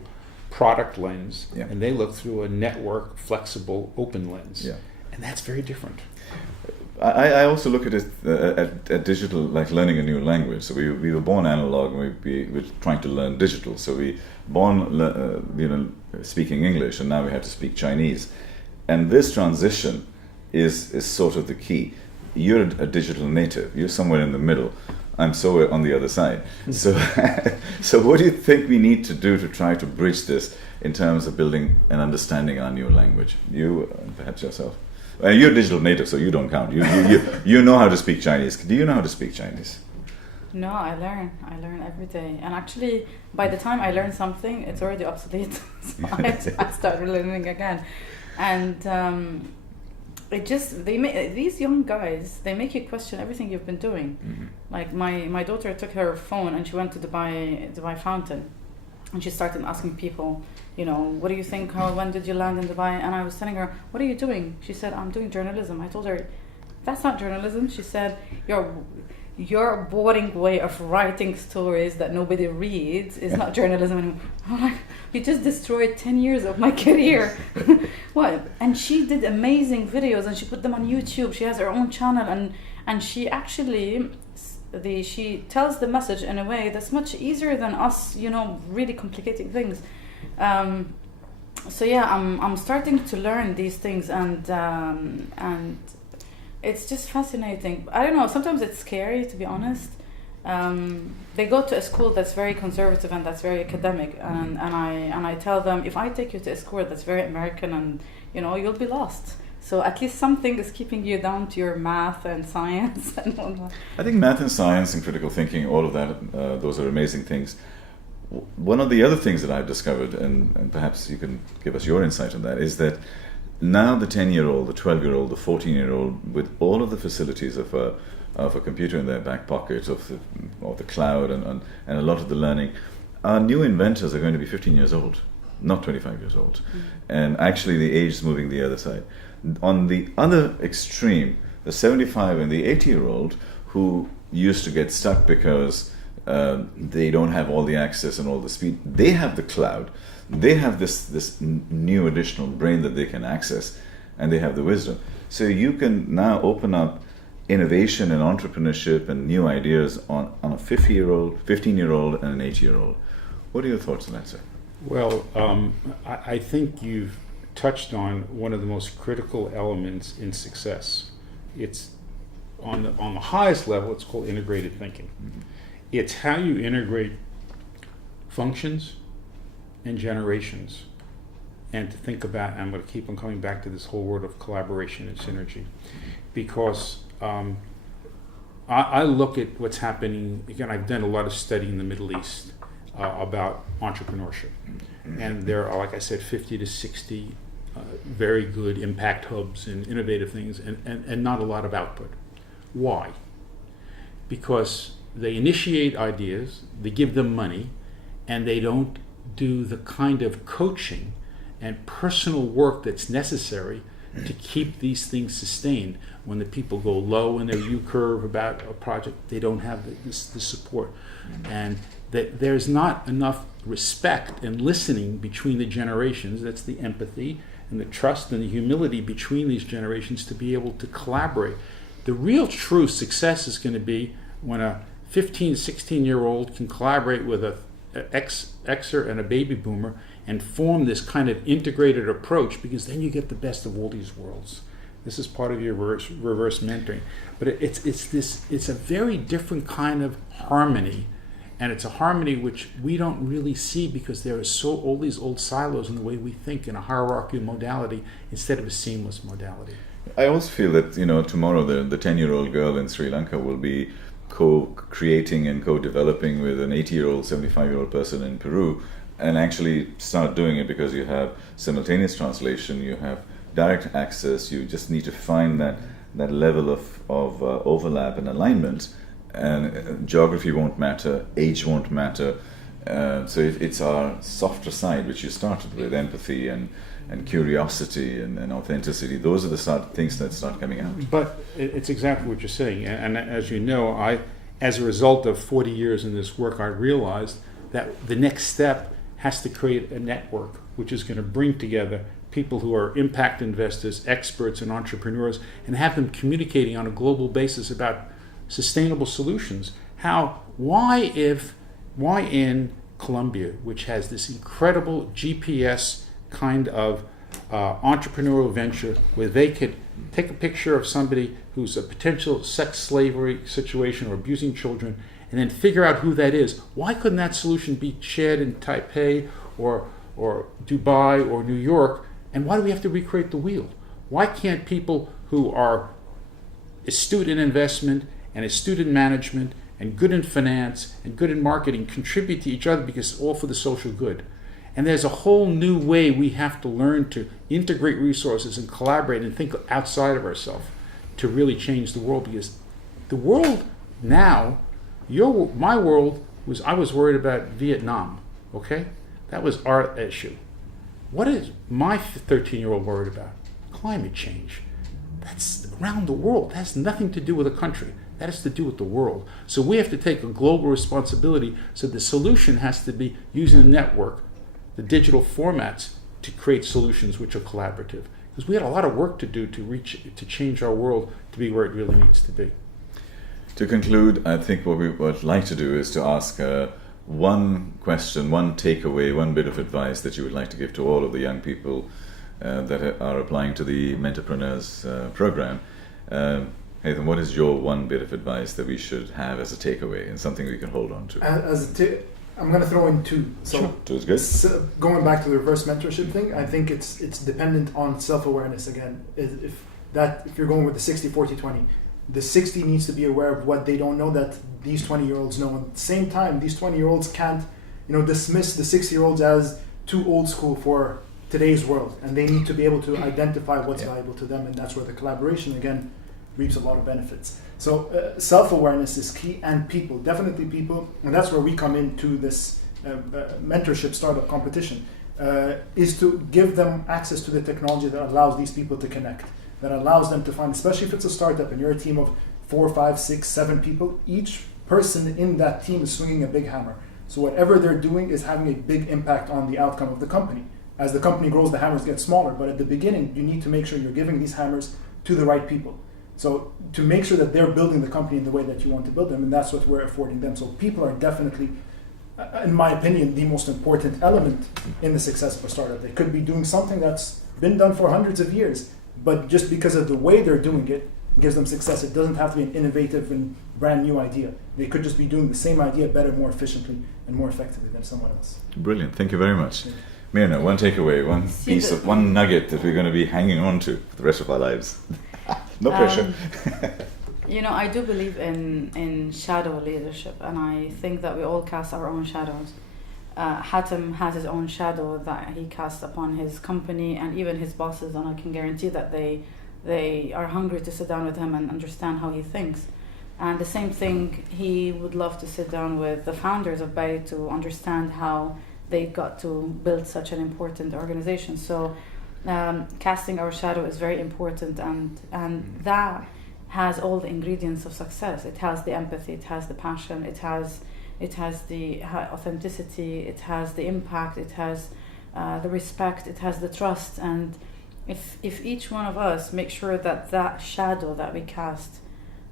product lens, Yeah. and they look through a network, flexible, open lens. Yeah. And that's very different. I also look at it at digital, like learning a new language. So we were born analog, and we were trying to learn digital. So we born speaking English, and now we have to speak Chinese. And this transition is sort of the key. You're a digital native. You're somewhere in the middle. I'm so on the other side. So what do you think we need to do to try to bridge this in terms of building and understanding our new language? You, perhaps yourself. You're a digital native, so you don't count. You know how to speak Chinese. Do you know how to speak Chinese? No, I learn every day. And actually, by the time I learn something, it's already obsolete. So I start learning again. And these young guys, they make you question everything you've been doing. Mm-hmm. Like my daughter took her phone and she went to Dubai Fountain. And she started asking people, what do you think? When did you land in Dubai? And I was telling her, what are you doing? She said, I'm doing journalism. I told her, that's not journalism. She said, your boring way of writing stories that nobody reads is not journalism anymore. I'm like, you just destroyed 10 years of my career. What? And she did amazing videos, and she put them on YouTube. She has her own channel, and she actually she tells the message in a way that's much easier than us, really complicating things. So yeah, I'm starting to learn these things, and it's just fascinating. I don't know, sometimes it's scary, to be honest. They go to a school that's very conservative and that's very academic, and I tell them, if I take you to a school that's very American, and you'll be lost. So at least something is keeping you down to your math and science and all that. I think math and science and critical thinking, all of that, those are amazing things. One of the other things that I've discovered, and perhaps you can give us your insight on that, is that now the 10-year-old, the 12-year-old, the 14-year-old, with all of the facilities of a computer in their back pocket, of the cloud, and a lot of the learning, our new inventors are going to be 15 years old, not 25 years old. Mm-hmm. And actually the age is moving the other side. On the other extreme, the 75 and the 80-year-old who used to get stuck because they don't have all the access and all the speed, they have the cloud. They have this new additional brain that they can access, and they have the wisdom. So you can now open up innovation and entrepreneurship and new ideas on a 15-year-old, and an 80-year-old. What are your thoughts on that, sir? Well, I think you've touched on one of the most critical elements in success. It's on the highest level, it's called integrated thinking. Mm-hmm. It's how you integrate functions and generations, and to think about, I'm going to keep on coming back to this whole word of collaboration and synergy, because I look at what's happening. Again, I've done a lot of study in the Middle East about entrepreneurship, and there are, like I said, 50 to 60 very good impact hubs and innovative things, and not a lot of output. Why? Because they initiate ideas, they give them money, and they don't do the kind of coaching and personal work that's necessary to keep these things sustained. When the people go low in their U curve about a project, they don't have the support. And that there's not enough respect and listening between the generations. That's the empathy and the trust and the humility between these generations to be able to collaborate. The real true success is going to be when a 15, 16-year-old can collaborate with a Xer and a baby boomer and form this kind of integrated approach, because then you get the best of all these worlds. This is part of your reverse mentoring. But it's a very different kind of harmony, and it's a harmony which we don't really see because there are all these old silos in the way we think in a hierarchical modality instead of a seamless modality. I also feel that tomorrow the 10-year-old girl in Sri Lanka will be co-creating and co-developing with an 80-year-old, 75-year-old person in Peru, and actually start doing it because you have simultaneous translation, you have direct access, you just need to find that level of overlap and alignment, and geography won't matter, age won't matter. So it's our softer side, which you started with, empathy and curiosity and authenticity. Those are the things that start coming out. But it's exactly what you're saying. And as you know, as a result of 40 years in this work, I realized that the next step has to create a network which is going to bring together people who are impact investors, experts, and entrepreneurs, and have them communicating on a global basis about sustainable solutions. Why in Colombia, which has this incredible GPS kind of entrepreneurial venture where they could take a picture of somebody who's a potential sex slavery situation or abusing children and then figure out who that is. Why couldn't that solution be shared in Taipei or Dubai or New York? And why do we have to recreate the wheel? Why can't people who are astute in investment and astute in management and good in finance and good in marketing contribute to each other, because it's all for the social good? And there's a whole new way we have to learn to integrate resources and collaborate and think outside of ourselves to really change the world, because the world now, my world I was worried about Vietnam, okay? That was our issue. What is my 13-year-old worried about? Climate change. That's around the world. That has nothing to do with a country. That has to do with the world. So we have to take a global responsibility. So the solution has to be using the network, the digital formats, to create solutions which are collaborative. Because we had a lot of work to do to change our world to be where it really needs to be. To conclude, I think what we would like to do is to ask one question, one takeaway, one bit of advice that you would like to give to all of the young people that are applying to the Mentorpreneurs program. Hatem, what is your one bit of advice that we should have as a takeaway and something we can hold on to? I'm going to throw in two. So, sure. Two is good. So going back to the reverse mentorship thing, I think it's dependent on self-awareness again. If you're going with the 60-40-20, the 60 needs to be aware of what they don't know that these 20-year-olds know. At the same time, these 20-year-olds can't, dismiss the 60-year-olds as too old school for today's world, and they need to be able to identify what's valuable to them, and that's where the collaboration again reaps a lot of benefits. So self-awareness is key, and definitely people, and that's where we come into this mentorship startup competition, is to give them access to the technology that allows these people to connect, that allows them to find, especially if it's a startup and you're a team of 4, 5, 6, 7 people, each person in that team is swinging a big hammer. So whatever they're doing is having a big impact on the outcome of the company. As the company grows, the hammers get smaller, but at the beginning, you need to make sure you're giving these hammers to the right people. So to make sure that they're building the company in the way that you want to build them, and that's what we're affording them. So people are definitely, in my opinion, the most important element in the success of a startup. They could be doing something that's been done for hundreds of years, but just because of the way they're doing it gives them success. It doesn't have to be an innovative and brand new idea. They could just be doing the same idea better, more efficiently, and more effectively than someone else. Brilliant. Thank you very much. Mirna, one takeaway, one nugget that we're going to be hanging on to for the rest of our lives. No pressure. I do believe in shadow leadership, and I think that we all cast our own shadows. Hatem has his own shadow that he casts upon his company and even his bosses, and I can guarantee that they are hungry to sit down with him and understand how he thinks. And the same thing, he would love to sit down with the founders of Bayt to understand how they got to build such an important organization. So casting our shadow is very important, and that has all the ingredients of success. It has the empathy, it has the passion, it has the authenticity, it has the impact, it has the respect, it has the trust. And if each one of us make sure that shadow that we cast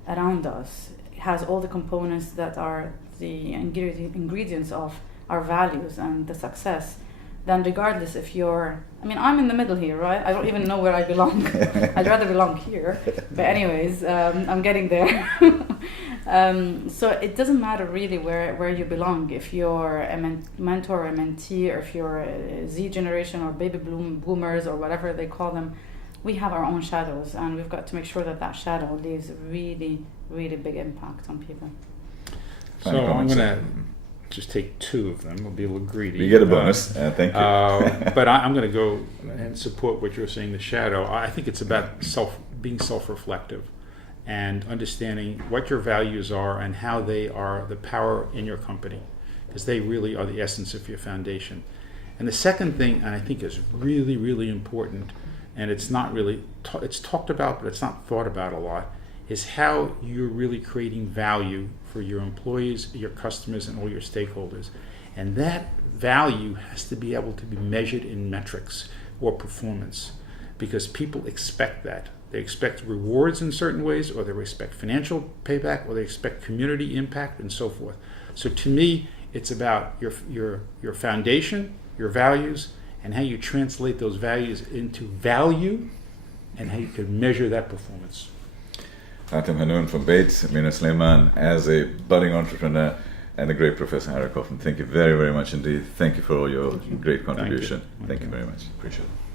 around us has all the components that are the ingredients of our values and the success, then regardless if you're, I'm in the middle here, right? I don't even know where I belong. I'd rather belong here. But anyways, I'm getting there. So it doesn't matter really where you belong. If you're a mentor or a mentee, or if you're a Z generation or baby boomers or whatever they call them, we have our own shadows, and we've got to make sure that shadow leaves a really, really big impact on people. So I'm going to just take two of them. We'll be a little greedy. You get a bonus. Thank you. But I'm going to go and support what you're saying, the shadow. I think it's about being self-reflective and understanding what your values are and how they are the power in your company, because they really are the essence of your foundation. And the second thing, and I think is really, really important, and it's not really, it's talked about, but it's not thought about a lot, is how you're really creating value for your employees, your customers, and all your stakeholders. And that value has to be able to be measured in metrics or performance, because people expect that. They expect rewards in certain ways, or they expect financial payback, or they expect community impact, and so forth. So to me, it's about your foundation, your values, and how you translate those values into value, and how you can measure that performance. Hatem Hannoun from Bayt, Mirna Sleiman as a budding entrepreneur, and a great professor, Ira Kaufman. Thank you very, very much indeed. Thank you for all your great contribution. Thank you very much. Appreciate it.